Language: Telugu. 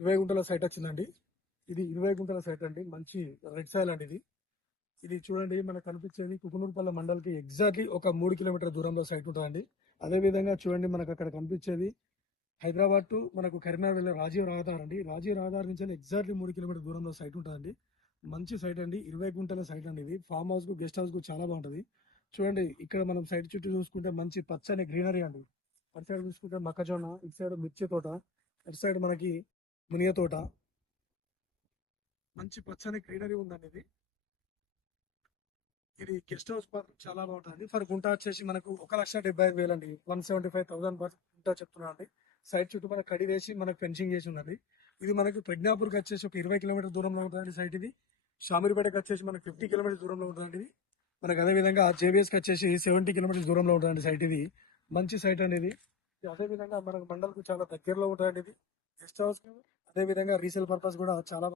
20 గుంటల సైట్ వచ్చిందండి. ఇది 20 గుంటల సైట్ అండి. మంచి రెడ్ సాయిల్ అండి ఇది. ఇది చూడండి మనకు కనిపించేది కుకునూరుపల్లి మండల్కి ఎగ్జాక్ట్లీ ఒక 3 కిలోమీటర్ దూరంలో సైట్ ఉంటుందండి. అదే విధంగా చూడండి మనకు అక్కడ కనిపించేది హైదరాబాద్ టు మనకు కరీంనగర్ వెళ్ళే రాజీవ్ రహదారి అండి. రాజీవ్ రహదారి నుంచి ఎగ్జాక్ట్లీ 3 కిలోమీటర్ దూరంలో సైట్ ఉంటుందండి. మంచి సైట్ అండి. 20 గుంటల సైట్ అండి ఇది. ఫామ్ హౌస్ కు గెస్ట్ హౌస్ కు చాలా బాగుంటది. చూడండి ఇక్కడ మనం సైట్ చుట్టూ చూసుకుంటే మంచి పచ్చని గ్రీనరీ అండి. అటు సైడ్ చూసుకుంటే మొక్కజొన్న, ఇటు సైడ్ మిర్చి తోట, అటు సైడ్ మనకి మునిగ తోట, మంచి పచ్చని గ్రీనరీ ఉందండి ఇది. ఇది గెస్ట్ హౌస్ చాలా బాగుంటుంది. ఫర్ గుంట వచ్చేసి మనకు 1,75,000 అండి. 175,000 పర్ గుంట చెప్తున్నా అండి. సైట్ చుట్టూ మనకు కడి వేసి మనకు ఫెన్సింగ్ చేసి ఉన్నది. ఇది మనకు ప్రజ్ఞాపూర్కి వచ్చేసి ఒక 20 కిలోమీటర్ దూరంలో ఉంటుందండి సైట్ ఇది. షామీర్పేటకి వచ్చేసి మనకు 50 కిలోమీటర్ దూరంలో ఉంటుందండి ఇది. మనకు అదే విధంగా జేబీఎస్కి వచ్చేసి 70 కిలోమీటర్స్ దూరంలో ఉంటుందండి సైట్ ఇది. మంచి సైట్ అనేది. అదే విధంగా మనకు మండల్కు చాలా దగ్గరలో ఉంటుందండి ఇది. గెస్ట్ హౌస్ అదే విధంగా రీసేల్ పర్పస్ కూడా చాలా